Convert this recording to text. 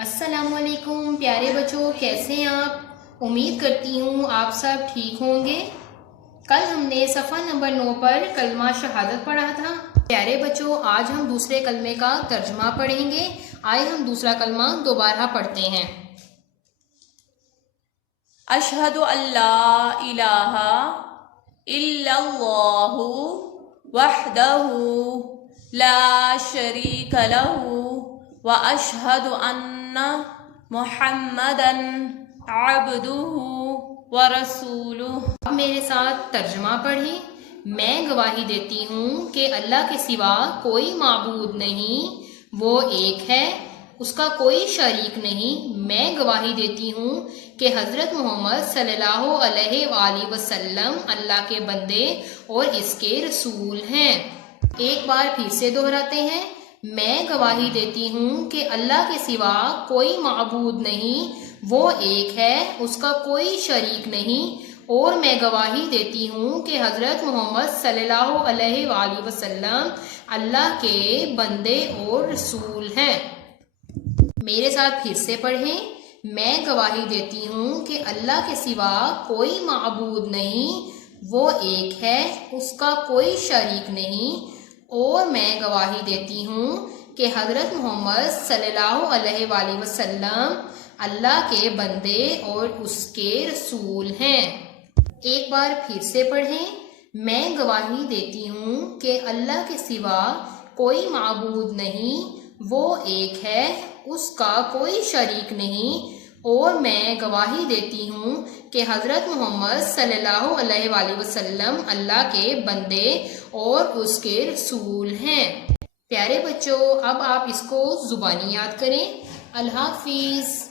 السلام علیکم پیارے بچوں، کیسے ہیں آپ؟ امید کرتی ہوں آپ سب ٹھیک ہوں گے۔ کل ہم نے صفحہ نمبر 9 پر کلمہ شہادت پڑھا تھا۔ پیارے بچوں، آج ہم دوسرے کلمے کا ترجمہ پڑھیں گے۔ آئے ہم دوسرا کلمہ دوبارہ پڑھتے ہیں۔ اشہد ان لا الہ الا اللہ وحدہ لا شریک لہ واشہد ان محمدا عبدہ ورسولہ۔ اب میرے ساتھ ترجمہ پڑھیں۔ میں گواہی دیتی ہوں کہ اللہ کے سوا کوئی معبود نہیں، وہ ایک ہے، اس کا کوئی شریک نہیں۔ میں گواہی دیتی ہوں کہ حضرت محمد صلی اللہ علیہ وآلہ وسلم اللہ کے بندے اور اس کے رسول ہیں۔ ایک بار پھر سے دہراتے ہیں۔ میں گواہی دیتی ہوں کہ اللہ کے سوا کوئی معبود نہیں، وہ ایک ہے، اس کا کوئی شریک نہیں، اور میں گواہی دیتی ہوں کہ حضرت محمد صلی اللہ علیہ وآلہ وسلم اللہ کے بندے اور رسول ہیں۔ میرے ساتھ پھر سے پڑھیں۔ میں گواہی دیتی ہوں کہ اللہ کے سوا کوئی معبود نہیں، وہ ایک ہے، اس کا کوئی شریک نہیں، اور میں گواہی دیتی ہوں کہ حضرت محمد صلی اللہ علیہ وآلہ وسلم اللہ کے بندے اور اس کے رسول ہیں۔ ایک بار پھر سے پڑھیں۔ میں گواہی دیتی ہوں کہ اللہ کے سوا کوئی معبود نہیں، وہ ایک ہے، اس کا کوئی شریک نہیں، اور میں گواہی دیتی ہوں کہ حضرت محمد صلی اللہ علیہ وآلہ وسلم اللہ کے بندے اور اس کے رسول ہیں۔ پیارے بچوں، اب آپ اس کو زبانی یاد کریں۔ اللہ حافظ۔